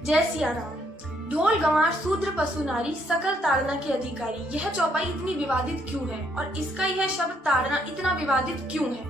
जय सिया राम। ढोल गंवार शूद्र पशु नारी सकल ताड़ना के अधिकारी, यह चौपाई इतनी विवादित क्यों है और इसका यह शब्द ताड़ना इतना विवादित क्यों है?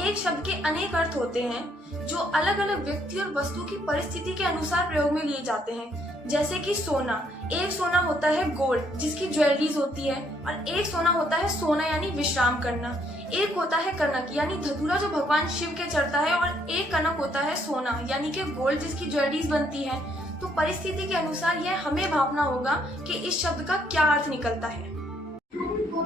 एक शब्द के अनेक अर्थ होते हैं जो अलग अलग व्यक्ति और वस्तु की परिस्थिति के अनुसार प्रयोग में लिए जाते हैं। जैसे कि सोना, एक सोना होता है गोल्ड जिसकी ज्वेलरीज होती है, और एक सोना होता है सोना यानी विश्राम करना। एक होता है कनक यानी धतूरा जो भगवान शिव के चढ़ता है, और एक कनक होता है सोना यानी कि गोल्ड जिसकी ज्वेलरीज बनती है। तो परिस्थिति के अनुसार यह हमें भापना होगा कि इस शब्द का क्या अर्थ निकलता है।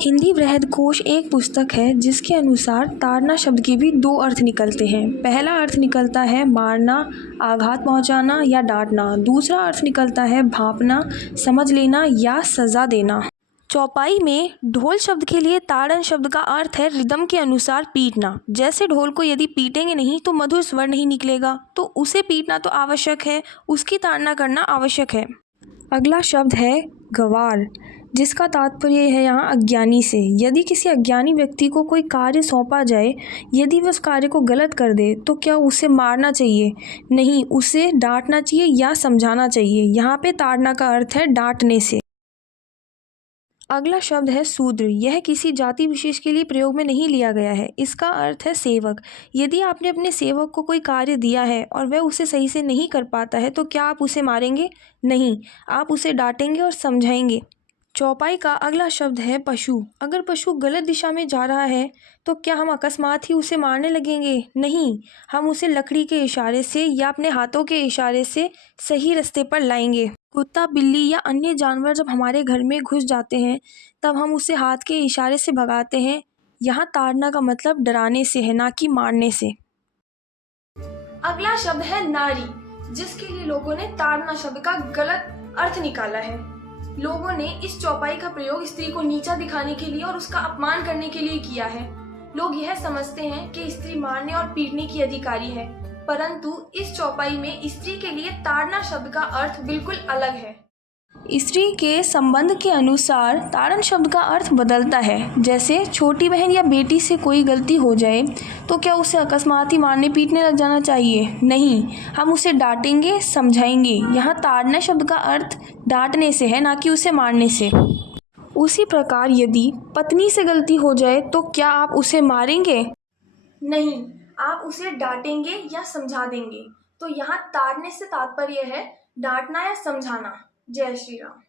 हिंदी बृहदकोश एक पुस्तक है जिसके अनुसार ताड़ना शब्द के भी दो अर्थ निकलते हैं। पहला अर्थ निकलता है मारना, आघात पहुंचाना या डांटना। दूसरा अर्थ निकलता है भांपना, समझ लेना या सजा देना। चौपाई में ढोल शब्द के लिए ताड़न शब्द का अर्थ है रिदम के अनुसार पीटना। जैसे ढोल को यदि पीटेंगे नहीं तो मधुर स्वर नहीं निकलेगा, तो उसे पीटना तो आवश्यक है, उसकी ताड़ना करना आवश्यक है। अगला शब्द है गवार, जिसका तात्पर्य है यहाँ अज्ञानी से। यदि किसी अज्ञानी व्यक्ति को कोई कार्य सौंपा जाए, यदि वह उस कार्य को गलत कर दे तो क्या उसे मारना चाहिए? नहीं, उसे डांटना चाहिए या समझाना चाहिए। यहाँ पे ताड़ना का अर्थ है डांटने से। अगला शब्द है शूद्र। यह किसी जाति विशेष के लिए प्रयोग में नहीं लिया गया है। इसका अर्थ है सेवक। यदि आपने अपने सेवक को कोई कार्य दिया है और वह उसे सही से नहीं कर पाता है तो क्या आप उसे मारेंगे? नहीं, आप उसे डांटेंगे और समझाएंगे। चौपाई का अगला शब्द है पशु। अगर पशु गलत दिशा में जा रहा है तो क्या हम अकस्मात ही उसे मारने लगेंगे? नहीं, हम उसे लकड़ी के इशारे से या अपने हाथों के इशारे से सही रास्ते पर लाएंगे। कुत्ता, बिल्ली या अन्य जानवर जब हमारे घर में घुस जाते हैं तब हम उसे हाथ के इशारे से भगाते हैं। यहाँ ताड़ना का मतलब डराने से है, ना कि मारने से। अगला शब्द है नारी, जिसके लिए लोगों ने ताड़ना शब्द का गलत अर्थ निकाला है। लोगों ने इस चौपाई का प्रयोग स्त्री को नीचा दिखाने के लिए और उसका अपमान करने के लिए किया है। लोग यह समझते हैं कि स्त्री मारने और पीटने की अधिकारी है, परंतु इस चौपाई में स्त्री के लिए ताड़ना शब्द का अर्थ बिल्कुल अलग है। स्त्री के संबंध के अनुसार ताड़न शब्द का अर्थ बदलता है। जैसे छोटी बहन या बेटी से कोई गलती हो जाए तो क्या उसे अकस्मात ही मारने पीटने लग जाना चाहिए? नहीं, हम उसे डांटेंगे, समझाएंगे। यहाँ ताड़ना शब्द का अर्थ डांटने से है, ना कि उसे मारने से। उसी प्रकार यदि पत्नी से गलती हो जाए तो क्या आप उसे मारेंगे? नहीं, आप उसे डांटेंगे या समझा देंगे। तो यहाँ ताड़ने से तात्पर्य है डांटना या समझाना। जय श्री राम।